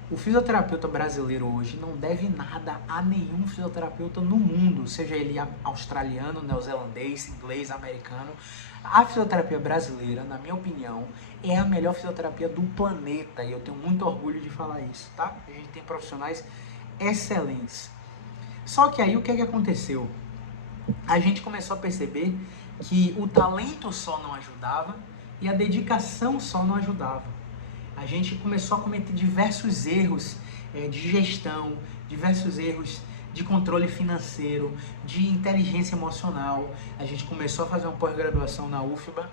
o fisioterapeuta brasileiro hoje não deve nada a nenhum fisioterapeuta no mundo, seja ele australiano, neozelandês, inglês, americano. A fisioterapia brasileira, na minha opinião, é a melhor fisioterapia do planeta, e eu tenho muito orgulho de falar isso, tá? A gente tem profissionais excelentes. Só que aí o que aconteceu? A gente começou a perceber que o talento só não ajudava e a dedicação só não ajudava. A gente começou a cometer diversos erros de gestão, diversos erros de controle financeiro, de inteligência emocional. A gente começou a fazer uma pós-graduação na UFBA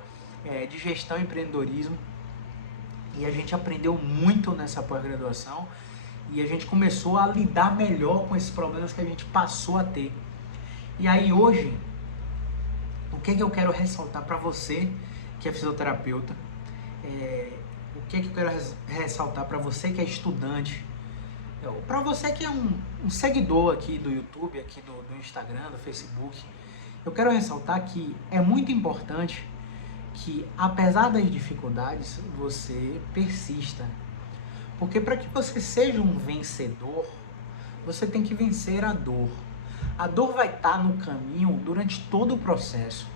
de gestão e empreendedorismo, e a gente aprendeu muito nessa pós-graduação, e a gente começou a lidar melhor com esses problemas que a gente passou a ter. E aí hoje, o que eu quero ressaltar para você que é fisioterapeuta, o que eu quero ressaltar para você que é estudante, para você que é um seguidor aqui do YouTube, aqui do Instagram, do Facebook, eu quero ressaltar que é muito importante que, apesar das dificuldades, você persista. Porque para que você seja um vencedor, você tem que vencer a dor. A dor vai estar no caminho durante todo o processo.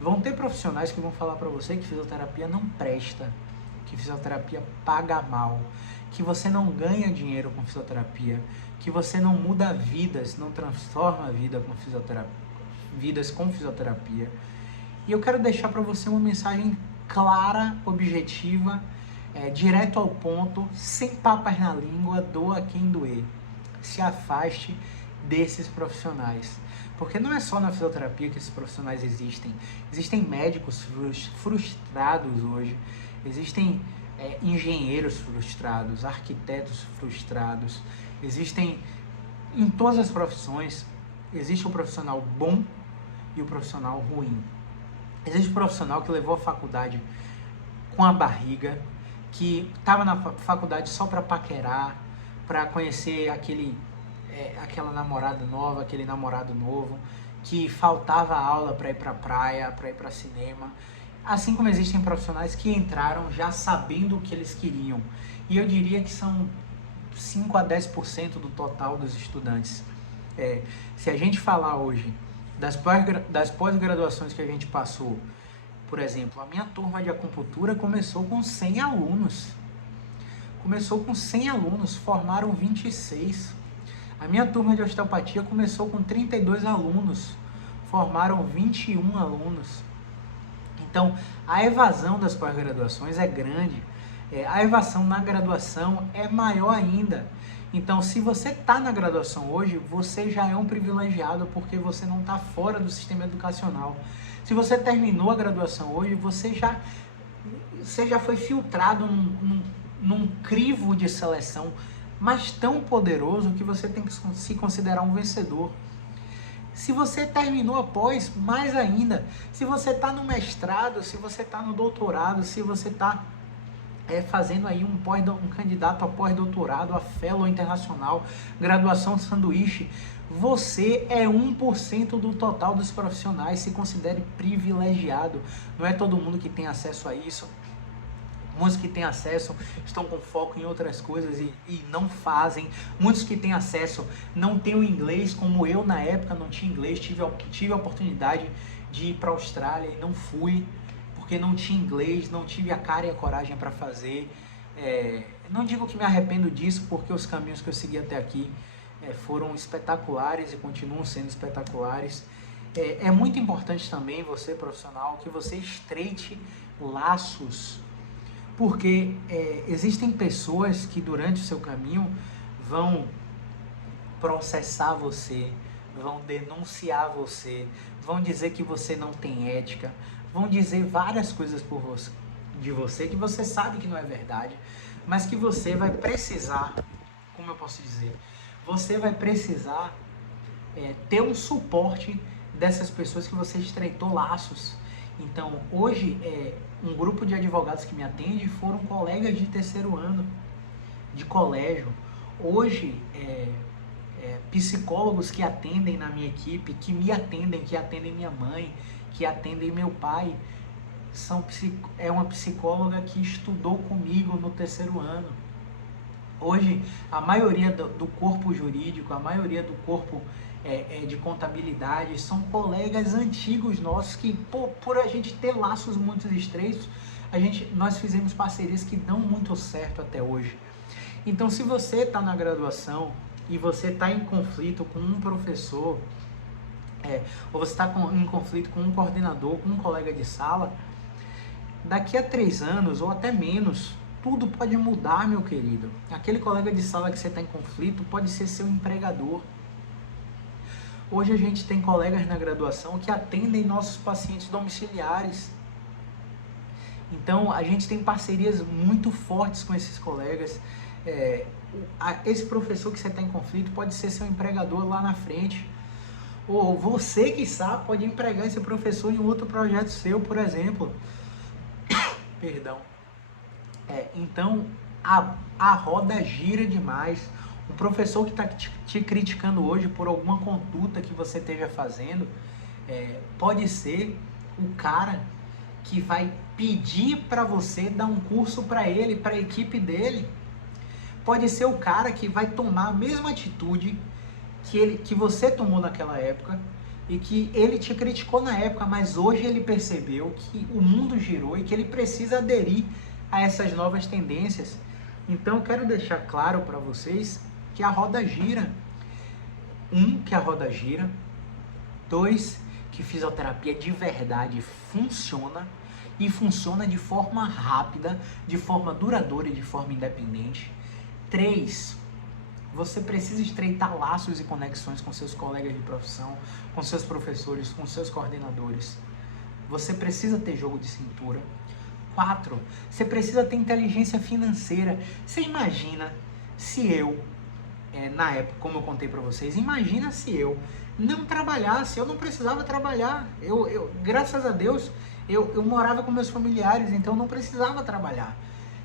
Vão ter profissionais que vão falar para você que fisioterapia não presta, que fisioterapia paga mal, que você não ganha dinheiro com fisioterapia, que você não muda vidas, não transforma vidas com fisioterapia. E eu quero deixar para você uma mensagem clara, objetiva, direto ao ponto, sem papas na língua, doa quem doer. Se afaste desses profissionais. Porque não é só na fisioterapia que esses profissionais existem. Existem médicos frustrados hoje, existem engenheiros frustrados, arquitetos frustrados, existem em todas as profissões, existe o profissional bom e o profissional ruim. Existe um profissional que levou a faculdade com a barriga, que estava na faculdade só para paquerar, para conhecer aquela namorada nova, aquele namorado novo, que faltava aula para ir para a praia, para ir para cinema. Assim como existem profissionais que entraram já sabendo o que eles queriam. E eu diria que são 5 a 10% do total dos estudantes. Se a gente falar hoje das pós-graduações que a gente passou, por exemplo, a minha turma de acupuntura começou com 100 alunos. Formaram 26. A minha turma de osteopatia começou com 32 alunos, formaram 21 alunos. Então, a evasão das pós-graduações é grande, a evasão na graduação é maior ainda. Então, se você está na graduação hoje, você já é um privilegiado porque você não está fora do sistema educacional. Se você terminou a graduação hoje, você já foi filtrado num crivo de seleção, mas tão poderoso que você tem que se considerar um vencedor. Se você terminou após, mais ainda. Se você está no mestrado, se você está no doutorado, se você está fazendo aí um candidato a pós-doutorado, a fellow internacional, graduação sanduíche, você é 1% do total dos profissionais. Se considere privilegiado. Não é todo mundo que tem acesso a isso. Muitos que têm acesso estão com foco em outras coisas e não fazem. Muitos que têm acesso não têm o inglês, como eu na época não tinha inglês. Tive a oportunidade de ir para a Austrália e não fui, porque não tinha inglês, não tive a cara e a coragem para fazer. Não digo que me arrependo disso, porque os caminhos que eu segui até aqui foram espetaculares e continuam sendo espetaculares. É muito importante também, você profissional, que você estreite laços, porque existem pessoas que durante o seu caminho vão processar você, vão denunciar você, vão dizer que você não tem ética, vão dizer várias coisas de você que você sabe que não é verdade, mas que você vai precisar, como eu posso dizer, você vai precisar ter um suporte dessas pessoas que você estreitou laços. Então, hoje, um grupo de advogados que me atende foram colegas de terceiro ano, de colégio. Hoje, psicólogos que atendem na minha equipe, que me atendem, que atendem minha mãe, que atendem meu pai, é uma psicóloga que estudou comigo no terceiro ano. Hoje, a maioria do corpo jurídico, a maioria do corpo de contabilidade, são colegas antigos nossos que, por a gente ter laços muito estreitos, nós fizemos parcerias que dão muito certo até hoje. Então, se você está na graduação e você está em conflito com um professor, ou você está em conflito com um coordenador, com um colega de sala, daqui a 3 anos ou até menos, tudo pode mudar, meu querido. Aquele colega de sala que você está em conflito pode ser seu empregador. Hoje a gente tem colegas na graduação que atendem nossos pacientes domiciliares. Então a gente tem parcerias muito fortes com esses colegas. Esse professor que você está em conflito pode ser seu empregador lá na frente. Ou você, quiçá, pode empregar esse professor em outro projeto seu, por exemplo. Perdão. Então, a roda gira demais. O professor que está te criticando hoje por alguma conduta que você esteja fazendo, pode ser o cara que vai pedir para você dar um curso para ele, para a equipe dele. Pode ser o cara que vai tomar a mesma atitude que você tomou naquela época e que ele te criticou na época, mas hoje ele percebeu que o mundo girou e que ele precisa aderir a essas novas tendências. Então eu quero deixar claro para vocês que a roda gira. Que a roda gira. 2, que fisioterapia de verdade funciona e funciona de forma rápida, de forma duradoura e de forma independente. 3, você precisa estreitar laços e conexões com seus colegas de profissão, com seus professores, com seus coordenadores. Você precisa ter jogo de cintura. 4, você precisa ter inteligência financeira. Você imagina se eu, na época, como eu contei para vocês, imagina se eu não trabalhasse, eu não precisava trabalhar. Graças a Deus, eu morava com meus familiares, então eu não precisava trabalhar.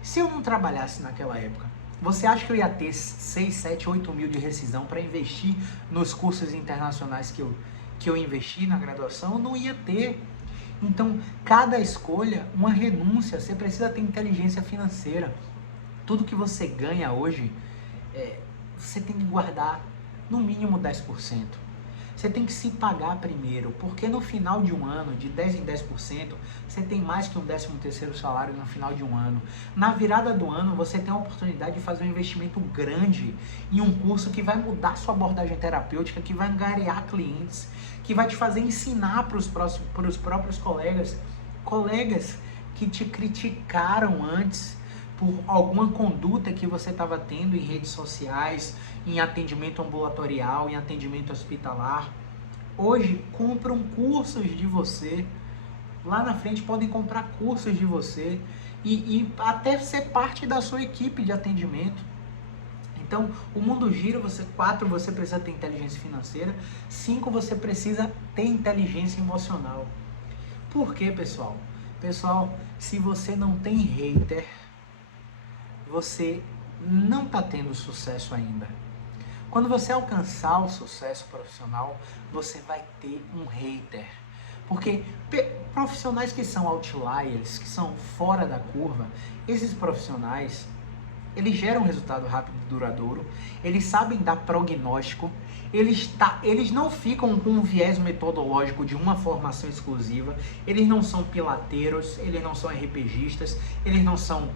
Se eu não trabalhasse naquela época, você acha que eu ia ter 6, 7, 8 mil de rescisão para investir nos cursos internacionais que eu investi na graduação? Eu não ia ter. Então, cada escolha, uma renúncia. Você precisa ter inteligência financeira. Tudo que você ganha hoje, você tem que guardar no mínimo 10%. Você tem que se pagar primeiro, porque no final de um ano, de 10 em 10%, você tem mais que um 13º salário no final de um ano. Na virada do ano, você tem a oportunidade de fazer um investimento grande em um curso que vai mudar sua abordagem terapêutica, que vai angariar clientes, que vai te fazer ensinar para os próprios colegas que te criticaram antes por alguma conduta que você estava tendo em redes sociais, em atendimento ambulatorial, em atendimento hospitalar. Hoje compram cursos de você. Lá na frente podem comprar cursos de você e até ser parte da sua equipe de atendimento. Então, o mundo gira. 4, você precisa ter inteligência financeira. 5, você precisa ter inteligência emocional. Por quê, pessoal? Pessoal, se você não tem hater, você não está tendo sucesso ainda. Quando você alcançar o sucesso profissional, você vai ter um hater. Porque profissionais que são outliers, que são fora da curva, esses profissionais, eles geram resultado rápido e duradouro, eles sabem dar prognóstico, eles não ficam com um viés metodológico de uma formação exclusiva, eles não são pilateiros, eles não são RPGistas, eles não são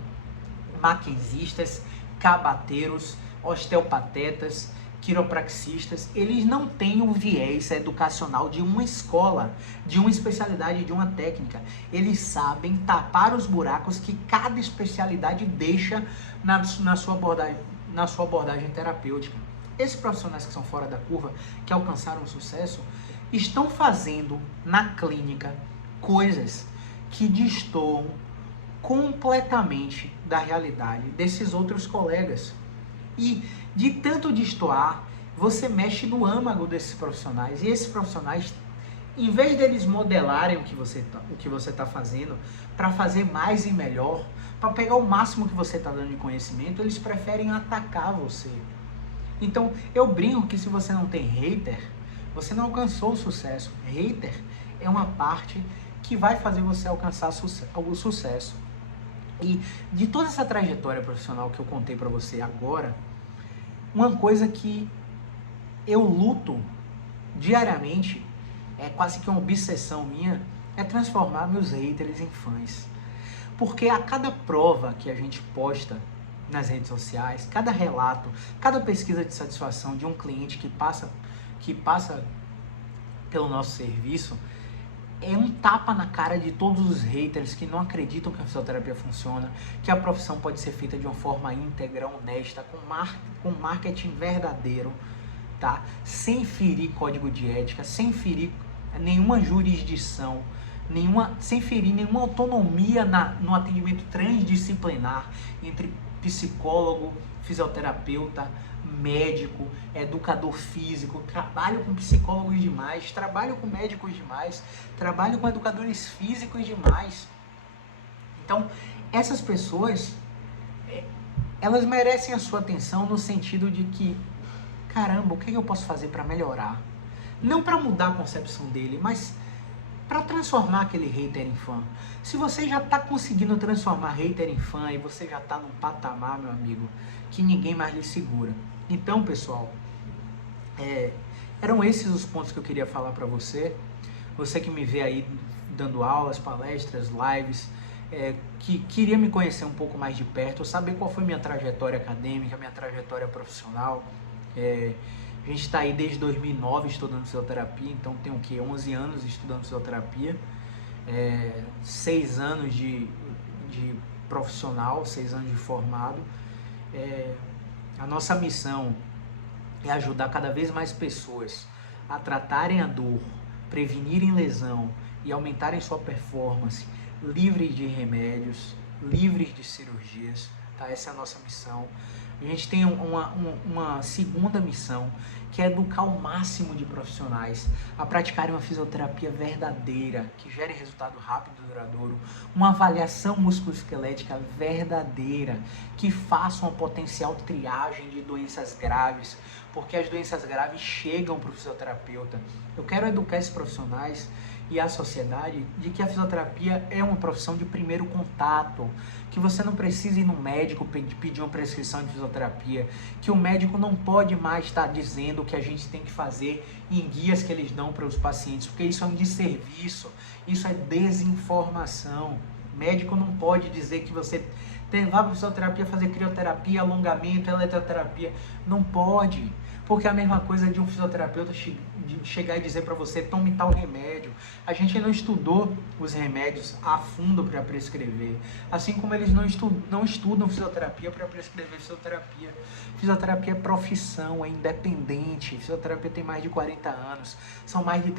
maquinzistas, cabateiros, osteopatetas, quiropraxistas. Eles não têm o viés educacional de uma escola, de uma especialidade, de uma técnica. Eles sabem tapar os buracos que cada especialidade deixa na sua abordagem terapêutica. Esses profissionais que são fora da curva, que alcançaram sucesso, estão fazendo na clínica coisas que destoam completamente da realidade desses outros colegas. E de tanto destoar, você mexe no âmago desses profissionais. E esses profissionais, em vez deles modelarem o que você está fazendo, para fazer mais e melhor, para pegar o máximo que você está dando de conhecimento, eles preferem atacar você. Então, eu brinco que se você não tem hater, você não alcançou o sucesso. Hater é uma parte que vai fazer você alcançar o sucesso. E de toda essa trajetória profissional que eu contei para você agora, uma coisa que eu luto diariamente, é quase que uma obsessão minha, é transformar meus haters em fãs. Porque a cada prova que a gente posta nas redes sociais, cada relato, cada pesquisa de satisfação de um cliente que passa pelo nosso serviço, é um tapa na cara de todos os haters que não acreditam que a fisioterapia funciona, que a profissão pode ser feita de uma forma íntegra, honesta, com marketing verdadeiro, tá? Sem ferir código de ética, sem ferir nenhuma jurisdição, sem ferir nenhuma autonomia no atendimento transdisciplinar entre psicólogo, fisioterapeuta, médico, educador físico. Trabalho com psicólogos demais, trabalho com médicos demais, trabalho com educadores físicos demais. Então, essas pessoas elas merecem a sua atenção no sentido de que, caramba, o que eu posso fazer para melhorar? Não para mudar a concepção dele, mas para transformar aquele hater em fã. Se você já está conseguindo transformar hater em fã e você já está num patamar, meu amigo, que ninguém mais lhe segura. Então, pessoal, eram esses os pontos que eu queria falar para você. Você que me vê aí dando aulas, palestras, lives, que queria me conhecer um pouco mais de perto, saber qual foi minha trajetória acadêmica, minha trajetória profissional. A gente está aí desde 2009 estudando fisioterapia, então tem o quê? 11 anos estudando fisioterapia, 6 anos de profissional, 6 anos de formado. A nossa missão é ajudar cada vez mais pessoas a tratarem a dor, prevenirem lesão e aumentarem sua performance, livres de remédios, livres de cirurgias, tá? Essa é a nossa missão. A gente tem uma segunda missão, que é educar o máximo de profissionais a praticarem uma fisioterapia verdadeira, que gere resultado rápido e duradouro, uma avaliação musculoesquelética verdadeira, que faça uma potencial triagem de doenças graves, porque as doenças graves chegam para o fisioterapeuta. Eu quero educar esses profissionais e a sociedade de que a fisioterapia é uma profissão de primeiro contato, que você não precisa ir no médico pedir uma prescrição de fisioterapia, que o médico não pode mais estar dizendo o que a gente tem que fazer em guias que eles dão para os pacientes, porque isso é um desserviço, isso é desinformação. O médico não pode dizer que você vá para a fisioterapia fazer crioterapia, alongamento, eletroterapia, não pode. Porque é a mesma coisa de um fisioterapeuta chegar e dizer para você, tome tal remédio. A gente não estudou os remédios a fundo para prescrever. Assim como eles não estudam fisioterapia para prescrever fisioterapia. Fisioterapia é profissão, é independente. Fisioterapia tem mais de 40 anos. São mais de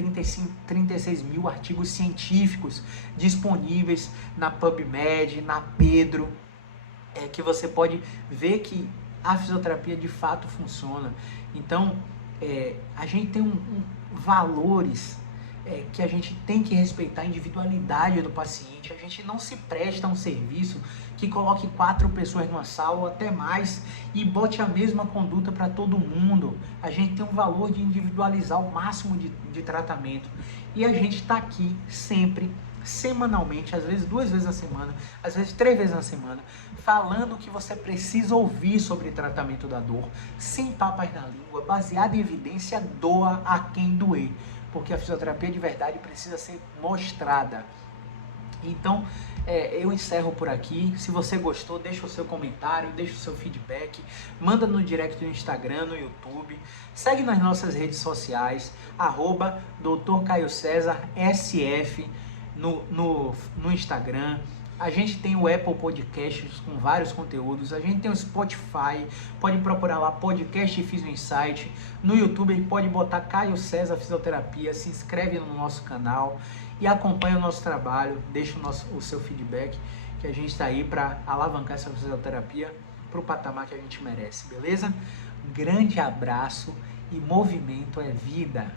36 mil artigos científicos disponíveis na PubMed, na Pedro, que você pode ver que a fisioterapia de fato funciona. Então, a gente tem valores que a gente tem que respeitar a individualidade do paciente. A gente não se presta a um serviço que coloque 4 pessoas numa sala ou até mais e bote a mesma conduta para todo mundo. A gente tem um valor de individualizar o máximo de tratamento. E a gente está aqui sempre, semanalmente, às vezes 2 vezes na semana, às vezes 3 vezes na semana, falando o que você precisa ouvir sobre tratamento da dor, sem papas na língua, baseado em evidência, doa a quem doer, porque a fisioterapia de verdade precisa ser mostrada. Então, eu encerro por aqui. Se você gostou, deixa o seu comentário, deixa o seu feedback, manda no direct do Instagram, no YouTube, segue nas nossas redes sociais, @Dr. Caio César SF, no Instagram. A gente tem o Apple Podcasts com vários conteúdos, a gente tem o Spotify, pode procurar lá Podcast Physio Insight, no YouTube pode botar Caio César Fisioterapia, se inscreve no nosso canal e acompanha o nosso trabalho, deixa o seu feedback, que a gente está aí para alavancar essa fisioterapia para o patamar que a gente merece, beleza? Grande abraço e movimento é vida!